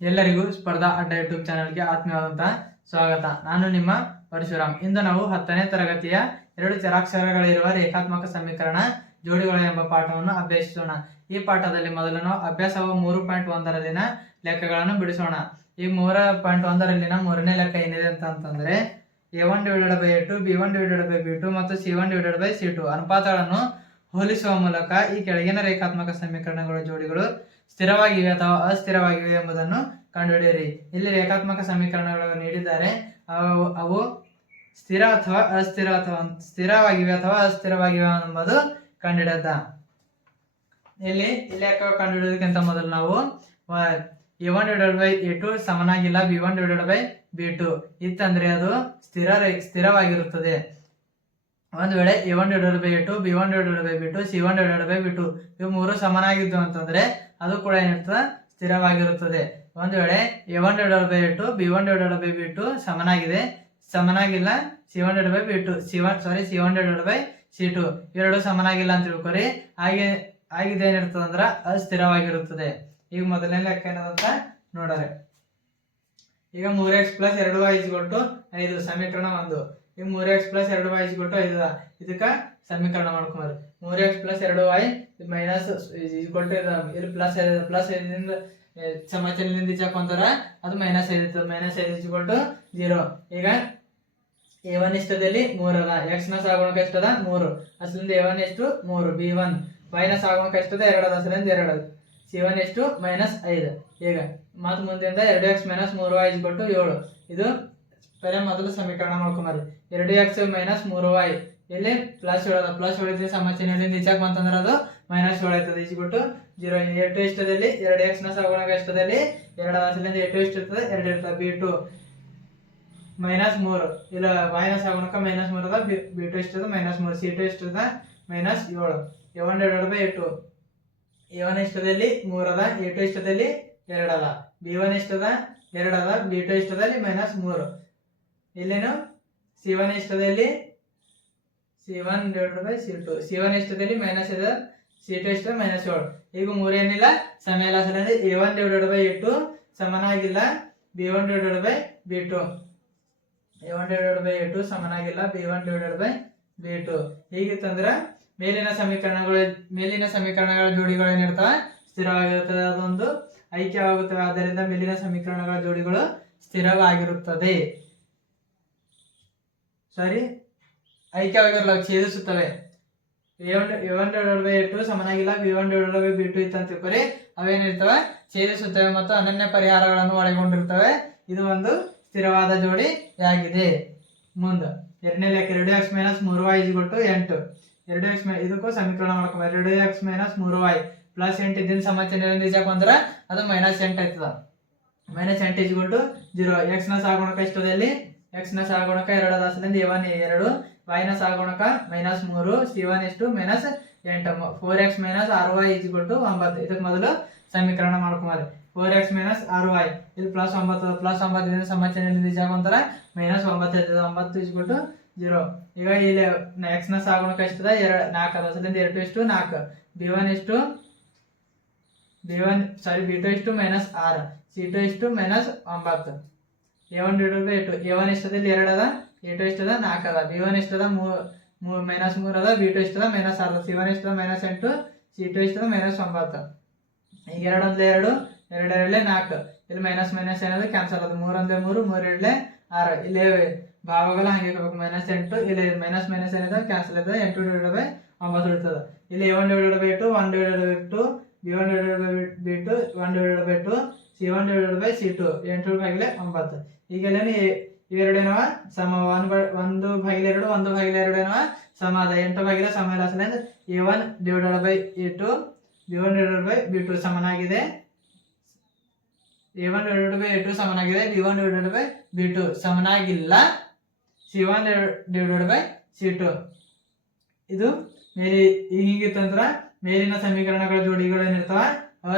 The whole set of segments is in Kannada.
ಎಲ್ಲರಿಗೂ ಸ್ಪರ್ಧಾ ಅಡ್ಡ ಯೂಟ್ಯೂಬ್ ಚಾನೆಲ್ಗೆ ಆತ್ಮೀಯವಾದಂತಹ ಸ್ವಾಗತ. ನಾನು ನಿಮ್ಮ ಪರಶುರಾಮ್. ಇಂದು ನಾವು 10ನೇ ತರಗತಿಯ 2 ಚರಾಕ್ಷರಗಳಿರುವ ರೇಖಾತ್ಮಕ ಸಮೀಕರಣ ಜೋಡಿಗಳು ಎಂಬ ಪಾಠವನ್ನು ಅಭ್ಯಸಿಸೋಣ. ಈ ಪಾಠದಲ್ಲಿ ಮೊದಲು ನಾವು ಅಭ್ಯಾಸವ 3.1ರಲ್ಲಿನ ಲೆಕ್ಕಗಳನ್ನು ಬಿಡಿಸೋಣ. ಈ 3.1ರಲ್ಲಿನ ಮೂರನೇ ಲೆಕ್ಕ ಏನಿದೆ ಅಂತಂದ್ರೆ a1/a2 b1/b2 ಮತ್ತು c1/c2 ಅನುಪಾತಗಳನ್ನು ಹೋಲಿಸುವ ಮೂಲಕ ಈ ಕೆಳಗಿನ ರೇಖಾತ್ಮಕ ಸಮೀಕರಣಗಳ ಜೋಡಿಗಳು ಸ್ಥಿರವಾಗಿವೆ ಅಥವಾ ಅಸ್ಥಿರವಾಗಿವೆ ಎಂಬುದನ್ನು ಕಂಡುಹಿಡಿಯಿರಿ. ಇಲ್ಲಿ ರೇಖಾತ್ಮಕ ಸಮೀಕರಣಗಳನ್ನು ನೀಡಿದ್ದಾರೆ. ಅವು ಸ್ಥಿರ ಅಥವಾ ಅಸ್ಥಿರ ಅಥವಾ ಸ್ಥಿರವಾಗಿವೆ ಅಥವಾ ಅಸ್ಥಿರವಾಗಿವೆ ಎಂಬುದು ಕಂಡುಹಿಡಿದ. ಇಲ್ಲಿ ಕಂಡುಹಿಡಿಯೋದಕ್ಕಿಂತ ಮೊದಲು ನಾವು a1/a2 ಸಮನಾಗಿಲ್ಲ b1/b2 ಇತ್ತಂದ್ರೆ ಅದು ಸ್ಥಿರವಾಗಿರುತ್ತದೆ. ಒಂದು ವೇಳೆ a1/a2 b1/b2 c1/b2 ಇವು ಮೂರು ಸಮನಾಗಿದ್ದು ಅಂತಂದ್ರೆ ಅದು ಕೂಡ ಏನಿರ್ತದೆ, ಸ್ಥಿರವಾಗಿರುತ್ತದೆ. ಒಂದು ವೇಳೆ a1/a2 b1/b2 ಸಮನಾಗಿಲ್ಲ c1/c2 ಎರಡು ಸಮನಾಗಿಲ್ಲ ಅಂತ ತಿಳ್ಕೊರಿ. ಆಗಿದೆ ಏನಿರ್ತದೆ ಅಂದ್ರ ಅಸ್ಥಿರವಾಗಿರುತ್ತದೆ. ಈಗ ಮೊದಲನೇ ಲೆಕ್ಕ ಏನಂತ ನೋಡ್ರಿ. ಈಗ 3x + 2y = 5 ಸಮೀಕರಣ 1. ಈಗ 3x + 2y = 5 ಇದಕ್ಕ ಸಮೀಕರಣ ಮಾಡ್ಕೊಂಡ್ರಿ. 3x + 2y ಮೈನಸ್ ಇಲ್ಲಿ ಪ್ಲಸ್ ಐದಿಂದ ಸಮಚಲನದಿಂದ ಈಚಾಕೊಂತಾರ ಅದು -5 ಇರ್ತದೆ. -5 = 0. ಈಗ a1 ಇಷ್ಟದಲ್ಲಿ 3 ಅದ, x ನ ಸಹಗುಣಕ ಎಷ್ಟದ 3 ಅಸಲಿಂದ a1 ಎಷ್ಟು 3 b1 y ನ ಸಹಗುಣಕ ಎಷ್ಟದ 2 ಅದ ಅಸಲಿಂದ 2 c1 ಎಷ್ಟು -5. ಈಗ ಮತ್ತೆ ಮುಂದಿಂದ 2x - 3y = 7. ಇದು ಮೊದಲು ಸಮೀಕರಣ ಮಾಡ್ಕೊಂಬರ್ರಿ. 2x - 3y ಇಲ್ಲಿ ಪ್ಲಸ್ ಉಳಿದ ಸಮಚಲನದಿಂದ ಈಚಾಕ್ ಬಂತಂದ್ರೆ ಅದು -7 ಆಯ್ತದೆ = 0. a2 ಇಷ್ಟದಲ್ಲಿ 2x ನ ಸಹಗುಣಕ ಎಷ್ಟದಲ್ಲಿ 2 ಅಸಲಿಂದ a2 ಎಷ್ಟು ಇರ್ತದೆ 2 ಇರ್ತದೆ. b2 -3 ಇಲ್ಲ y ನ ಸಹಗುಣಕ -3 ಅದ, b2 ಎಷ್ಟದ -3, c2 ಎಷ್ಟದ -7. a1/a2 a1 ಇಷ್ಟದಲ್ಲಿ 3 ಅದ, a2 ಇಷ್ಟದಲ್ಲಿ 2 ಅದ, b1 ಎಷ್ಟದ 2 ಅದ, b2 ಇಷ್ಟದಲ್ಲಿ -3. ಇಲ್ಲೇನು c1 ಇಷ್ಟದಲ್ಲಿ c1/c2 c1 ಇಷ್ಟದಲ್ಲಿ -7, c2 ಇಷ್ಟ -7. ಈಗ 3 ಏನಿಲ್ಲ ಸಮ ಇಲ್ಲ ಸಲ a1/a2 ಸಮನಾಗಿಲ್ಲ b1/b2 a1/a2 ಸಮನಾಗಿಲ್ಲ b1/b2. ಹೀಗಿತ್ತಂದ್ರ ಮೇಲಿನ ಸಮೀಕರಣಗಳ ಜೋಡಿಗಳು ಏನಿರ್ತಾವ ಸ್ಥಿರವಾಗಿರುತ್ತದೆ, ಅದೊಂದು ಐಕ್ಯವಾಗುತ್ತವೆ. ಆದ್ದರಿಂದ ಮೇಲಿನ ಸಮೀಕರಣಗಳ ಜೋಡಿಗಳು ಸ್ಥಿರವಾಗಿರುತ್ತದೆ. ಸರಿ, ಐಕ್ಯವಾಗಿರಲ್ಲ, ಛೇದಿಸುತ್ತವೆ. a1/a2 ಸಮನಾಗಿಲ್ಲ b1/b2 ಇತ್ತಂತ ತಿಳ್ಕೊರಿ. ಅವೇನಿರ್ತವೆ ಛೇದಿಸುತ್ತವೆ ಮತ್ತು ಅನನ್ಯ ಪರಿಹಾರಗಳನ್ನು ಒಳಗೊಂಡಿರ್ತವೆ. ಇದು ಒಂದು ಸ್ಥಿರವಾದ ಜೋಡಿಯಾಗಿದೆ. ಮುಂದೆ ಎರಡನೇ ಲೆಕ್ಕ 2x - 3y = 8. 2x ಇದಕ್ಕೂ ಸಮೀಕರಣ ಮಾಡ್ಕೊಂಬ. 2x - 3y + 8 ಇದ್ದಿನ ಸಮಚಲನದಿಂದ ಈಚಾಕ್ ಬಂದ್ರ ಅದು -8 ಆಯ್ತದ. -8 = 0. x ನ ಸಹಗುಣಕ ಎಷ್ಟದಲ್ಲಿ x ನ ಸಹಗುಣಕ 2 ಅದ ಅಸಲಿಂದ a1 2, y ನ ಸಹಗುಣಕ -3, c1 ಎಷ್ಟು -8. 4x - 6y = 9. ಇದಕ್ಕೆ ಮೊದಲು ಸಮೀಕರಣ ಮಾಡ್ಕೊಂಬರ್ರಿ. 4x - 6y ಇಲ್ಲಿ +9 +9 ಇದನ್ನ ಸಮಚಲನದಿಂದ ಈಚಾಕೊಂತಾರ -9 ಆಯ್ತದೆ. 9 = 0. ಈಗ ಇಲ್ಲಿ x ನ ಸಹಗುಣಕ ಎಷ್ಟದ 4 ಅದ ಅಸಲಿಂದ a2 ಎಷ್ಟು 4, b1 ಎಷ್ಟು b2 ಎಷ್ಟು -6, c2 ಎಷ್ಟು -9. a1/a2 a1 ಇಷ್ಟದಲ್ಲಿ 2 ಅದ, a2 ಎಷ್ಟದ 4 ಅದ, b1 ಎಷ್ಟದ -3 ಅದ, b2 ಎಷ್ಟದ -6 ಅದ, c1 ಎಷ್ಟದ -8, c2 ಎಷ್ಟದ -9. ಈಗ 2 1 2, 2 2 4 ಇಲ್ಲಿ ಮೈನಸ್ ಏನದು ಕ್ಯಾನ್ಸಲ್ ಅದು. 3 1 3, 3 2 6 ಇಲ್ಲಿ ಭಾಗಗಳ ಹಂಗೆ ಹೋಗ್ಬೇಕು. -8 ಇಲ್ಲಿ ಮೈನಸ್ ಏನಿದೆ ಕ್ಯಾನ್ಸಲ್ ಇದೆ. 8/9 ಉಳಿತದ. ಇಲ್ಲಿ a1/a2 1/2, b1/b2 1/2, c1/c2 8/9. ಈಗ ಇವೆರಡೇನವ ಸಮ 1/2 1/2 ಏನವ ಸಮ ಅದ. 8 ಸಮ ಇಲ್ಲ ಸಲ a1/a2 b1/b2 ಸಮನಾಗಿದೆ. a1/a2 ಸಮನಾಗಿದೆ, b1/b2 ಸಮನಾಗಿಲ್ಲ c1/c2. ಇದು ಹೀಗಿತ್ತಂದ್ರ ಮೇಲಿನ ಸಮೀಕರಣಗಳ ಜೋಡಿಗಳು ಏನಿರ್ತಾವ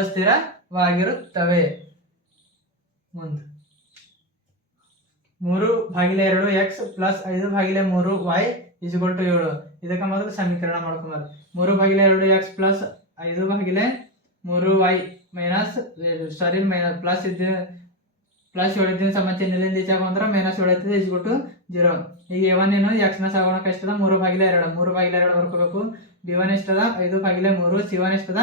ಅಸ್ಥಿರವಾಗಿರುತ್ತವೆ. ಮುಂದೆ 3/2x + 5/3y = 7. ಇದಕ್ಕೆ ಮೊದಲು ಸಮೀಕರಣ ಮಾಡ್ಕೊಂಬಾರ. 3/2x + 5/3y minus sorry plus ಇದ್ದ ಪ್ಲಸ್ 7 ಇದ್ದಿನ ಸಮ ಚಿಹ್ನೆಲಿಂದ ಈಚೆ ಬಂದ್ರೆ ಮೈನಸ್ 7 ಆಯ್ತದೆ ಇಸ್ಬಿಟ್ಟು 0. ಈಗ A1 ಏನು ಎಕ್ಸ್ನ ಸಾಗುಣಕ ಎಷ್ಟದ 3/2 3/2 ಬರ್ಕೋಬೇಕು. B1 ಎಷ್ಟದ 5/3. C1 ಎಷ್ಟದ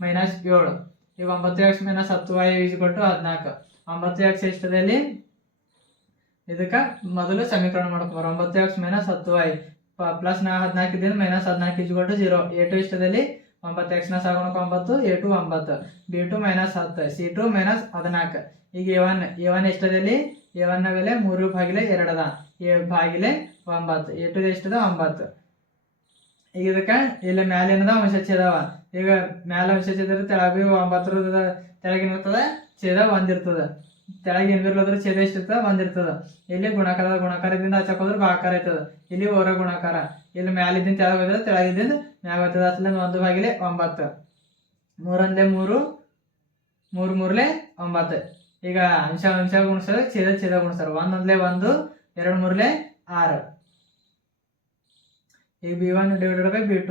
-7. ಈಗ 9x - 10y = 14. 9x ಎಷ್ಟದಲ್ಲಿ ಇದಕ್ಕೆ ಮೊದಲು ಸಮೀಕರಣ ಮಾಡ್ಕೊಬಾರ 9x - 10y plus 14 ಇದ್ದಿಂದ -14 = 0. A2 ಇಷ್ಟದಲ್ಲಿ 9x ನ ಸಾಗುಣಕ 9 A2 9 B2 -10 C2 -14. ಈಗ A1 ಎಷ್ಟದಲ್ಲಿ A1 ನ ಬೆಲೆ 3/2 ಅದ A/9 A2 ಎಷ್ಟದ 9. ಈಗ ಇದಕ್ಕೆ ಇಲ್ಲಿ ಮ್ಯಾಲ ಏನದ ಅಂಶಛೇದವ. ಈಗ ಮ್ಯಾಲ ಅಂಶಛೇದ ತೆಳಗ 9 ತೆಳಗಿನಿರ್ತದ ಛೇದ 1 ಇರ್ತದ. ತೆಳಗೆ ಏನು ಬರಲಾದ್ರೆ ಛೇದ ಎಷ್ಟಿರ್ತದ 1 ಇರ್ತದ. ಇಲ್ಲಿ ಗುಣಾಕಾರದಿಂದ ಹಚ್ಚಕ್ ಹೋದ್ರೆ ಭಾಗಾಕಾರ ಆಯ್ತದ. ಇಲ್ಲಿ ಹೊರ ಗುಣಾಕಾರ. ಇಲ್ಲಿ ಮ್ಯಾಲಿದ್ದಿಂದ ತೆಳಗ ಹೋದ್ರೆ ತೆಳಗಿದ್ದಿಂದ ಮ್ಯಾಗ ಹೋಗ್ತದ. ಅಸಲ 1/9 3 3 3 3 9. ಈಗ ಅಂಶ ಗುಣಿಸೋದು ಛೇದ ಗುಣಿಸ್ತಾರೆ. 1 1 2 3 6. ಈಗ B1 / B2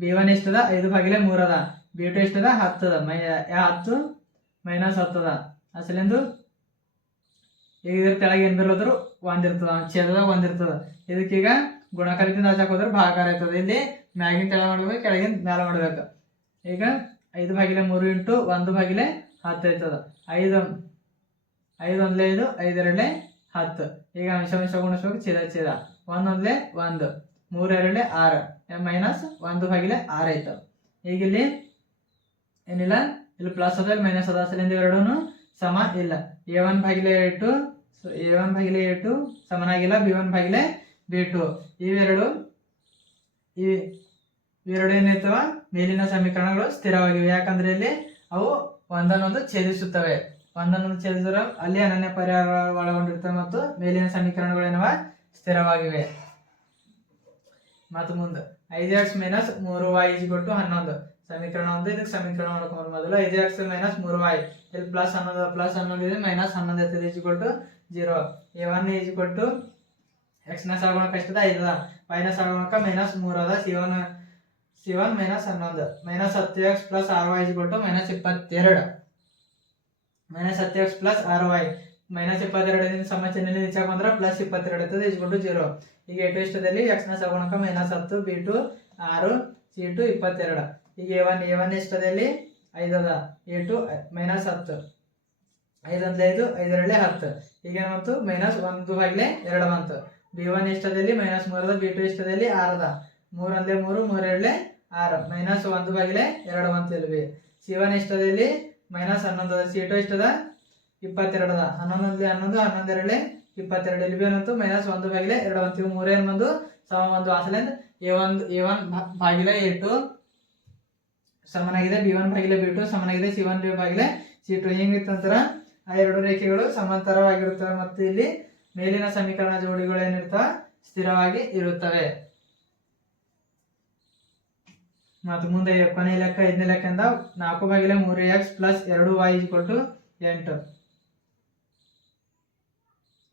B1 ಎಷ್ಟದ 5/3 ಅದ. B2 ಎಷ್ಟದ 10 ಅದ. 10 -10 ಅದ. ಅಸಲಿಂದು ಈಗ ಇದ್ರ ತೆಳಗೆ ಏನು ಬರಲಾದ್ರು 1 ಇರ್ತದ. ಛೇದದ 1 ಇರ್ತದ. ಇದಕ್ಕೀಗ ಗುಣಾಕಾರದಿಂದ ಹಚ್ಚಕ್ ಹೋದ್ರೆ ಭಾಗಾಕಾರ ಆಯ್ತದ. ಇಲ್ಲಿ ಮ್ಯಾಗಿನ ತೆಳ ಮಾಡ್ಬೇಕು, ಕೆಳಗಿನ ಮ್ಯಾಲ ಮಾಡ್ಬೇಕು. ಈಗ 5/3 × 1/10 ಆಯ್ತದ. 5 5 1 5 5 2 10. ಈಗ ಅಂಶ ಗುಣಿಸ್ಬೇಕು ಛೇದ 1 1 1 3 2 6 -1/6 ಆಯ್ತದ. ಈಗ ಇಲ್ಲಿ ಏನಿಲ್ಲ, ಇಲ್ಲಿ ಪ್ಲಸ್ ಅದ ಮೈನಸ್ ಅದ. ಅಸಲಿಂದ ಎರಡೂ ಸಮ ಇಲ್ಲ. A1/A2 ಸಮನಾಗಿಲ್ಲ B1/B2. ಇವೆರಡು ಏನಿರ್ತವ ಮೇಲಿನ ಸಮೀಕರಣಗಳು ಸ್ಥಿರವಾಗಿವೆ. ಯಾಕಂದ್ರೆ ಇಲ್ಲಿ ಅವು ಒಂದನ್ನೊಂದು ಛೇದಿಸುತ್ತವೆ. ಒಂದನ್ನೊಂದು ಛೇದಿಸಿದ್ರೆ ಅಲ್ಲಿ ಅನನ್ಯ ಪರಿಹಾರ ಒಳಗೊಂಡಿರ್ತವೆ ಮತ್ತು ಮೇಲಿನ ಸಮೀಕರಣಗಳೇನವ ಸ್ಥಿರವಾಗಿವೆ. ಮತ್ತು ಮುಂದೆ 5x - 3y = 11 ಸಮೀಕರಣ 1. ಇದಕ್ಕೆ ಸಮೀಕರಣ ಮಾಡ್ಕೊಂಡು ಮೊದಲು 5x - 3y ಇಲ್ಲಿ ಪ್ಲಸ್ 11 ಇದೆ -11 ಇರ್ತದೆ = 0. A1 = x ನ ಸಾಗುಣಕ ಎಷ್ಟದ 5 ಅದ. y ನ ಸಾಗುಣಕ -3 ಅದ. C1 -11 -10x + 6y = -22. -10x + 6y -22 ಸಮ ಚಿಹ್ನೆ ಈಚೆ ಬಂದ್ರೆ +22 ಇರ್ತದೆ = 0. ಈಗ A2 ಇಷ್ಟದಲ್ಲಿ x ನ ಸಾಗುಣಕ -10 B2 6 C2 22. ಈಗ A1 ಇಷ್ಟದಲ್ಲಿ 5 ಅದ. A2 -10 5 1 5 5 2 10. ಈಗ ಏನಾಯ್ತು -1/2 ಬಂತು. B1 ಇಷ್ಟದಲ್ಲಿ -3 ಅದ. B2 ಇಷ್ಟದಲ್ಲಿ 6 ಅದ. 3 1 3 3 2 6 -1/2 ಬಂತು. ಇಲ್ಲಿ C1 ಇಷ್ಟದಲ್ಲಿ -11 ಅದ. C2 ಇಷ್ಟದ 22 ಅದ. 11 11 11 2 22. ಇಲ್ಲಿ ಏನಂತು -1/2 ಬಂತು. ಇವು 3 ಏನು ಬಂದು ಸಮ ಬಂದು. ಅಸಲಿಂದ A1/A2 ಸಮನಾಗಿದೆ. B1/B2 ಸಮನಾಗಿದೆ. C1/C2. ಹಿಂಗಿತ್ತಂತರ ಆ ಎರಡು ರೇಖೆಗಳು ಸಮಾಂತರವಾಗಿರುತ್ತವೆ ಮತ್ತು ಇಲ್ಲಿ ಮೇಲಿನ ಸಮೀಕರಣ ಜೋಡಿಗಳು ಏನಿರ್ತವೆ ಸ್ಥಿರವಾಗಿ ಇರುತ್ತವೆ. ಮತ್ತು ಮುಂದೆ ಕೊನೆಯ ಲೆಕ್ಕ 5ನೇ ಲೆಕ್ಕದಿಂದ 4/3x + 2y = 8.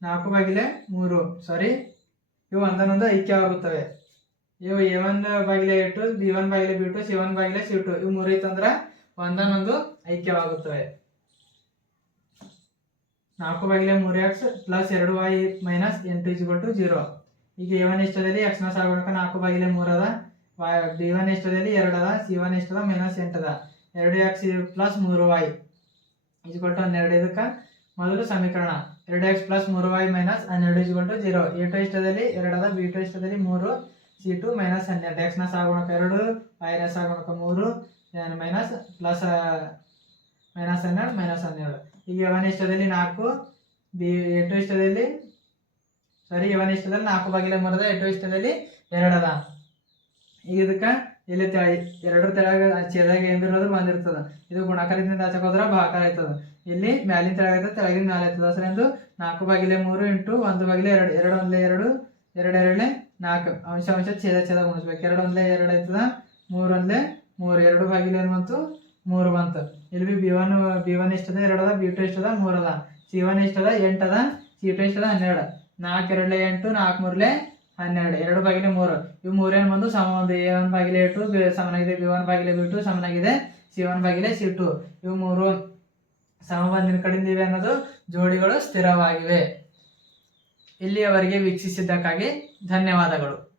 4/3 ಸಾರಿ ಇವು ಒಂದನ್ನೊಂದು ಐಕ್ಯವಾಗುತ್ತವೆ. ಇವು A1/A2 B1/B2 C1/C2 ಇವು 3 ಇತ್ತಂದ್ರೆ ಒಂದನ್ನೊಂದು ಐಕ್ಯವಾಗುತ್ತವೆ. 4/3x + 2y - 8 = 0. ಈಗ A1 ಇಷ್ಟದಲ್ಲಿ x ನ ಸಾಗುಣಕ 4/3 ಅದ. B1 ಇಷ್ಟದಲ್ಲಿ 2 ಅದ. C1 ಇಷ್ಟದ -8 ಅದ. 2x + 3y = 12. ಇದಕ್ಕೆ ಮೊದಲು ಸಮೀಕರಣ 2x + 3y - 12 = 0. A2 ಇಷ್ಟದಲ್ಲಿ 2 ಅದ. B2 ಇಷ್ಟದಲ್ಲಿ 3 C2 -12. x ನ ಸಾಗುಣಕ 2 y ನ ಸಾಗುಣಕ 3 -12 ಈಗ A1 ಇಷ್ಟದಲ್ಲಿ 4 A2 ಇಷ್ಟದಲ್ಲಿ A1 ಇಷ್ಟದಲ್ಲಿ 4/3 ಅದ. A2 ಇಷ್ಟದಲ್ಲಿ 2 ಅದ. ಈಗ ಇದಕ್ಕೆ ಇಲ್ಲಿ ಎರಡರ ತೆಳಗ ಛೇದಾಗ ಏನಿರೋದು ಬಂದಿರ್ತದ. ಇದು ಗುಣಾಕಾರದಿಂದ ಆಚೆಗೆ ಹೋದ್ರೆ ಭಾಗಾಕಾರ ಆಯ್ತದ. ಇಲ್ಲಿ ಮ್ಯಾಲಿನ ತೆಳಗ ತೆಳಗಿನ ಮ್ಯಾಲ ಆಯ್ತದ. ಅಸಲಿಂದು 4/3 × 1/2 2 1 2 2 4 ಅಂಶ ಛೇದ ಗುಣಿಸ್ಬೇಕು. 2 1 2 ಆಯ್ತದ. 3 1 3 2/3 ಬಂತು 3 ಬಂತು. ಇಲ್ಲಿ B1 ಇಷ್ಟದ 2 ಅದ. B2 ಇಷ್ಟದ 3 ಅದ. C1 ಇಷ್ಟದ 8 ಅದ. C2 ಇಷ್ಟದ 12. 4 2 8 4 3 12 2/3 ಇವು 3 ಏನು ಬಂದು ಸಮ ಒಂದು. A1/A2 ಸಮನಾಗಿದೆ. B1/B2 ಸಮನಾಗಿದೆ. C1/C2 ಇವು ಮೂರು ಸಮಬಂಧಿನ ಕಡೆಯಿಂದ ಇವೆ ಅನ್ನೋದು ಜೋಡಿಗಳು ಸ್ಥಿರವಾಗಿವೆ. ಇಲ್ಲಿಯವರೆಗೆ ವೀಕ್ಷಿಸಿದ್ದಕ್ಕಾಗಿ ಧನ್ಯವಾದಗಳು.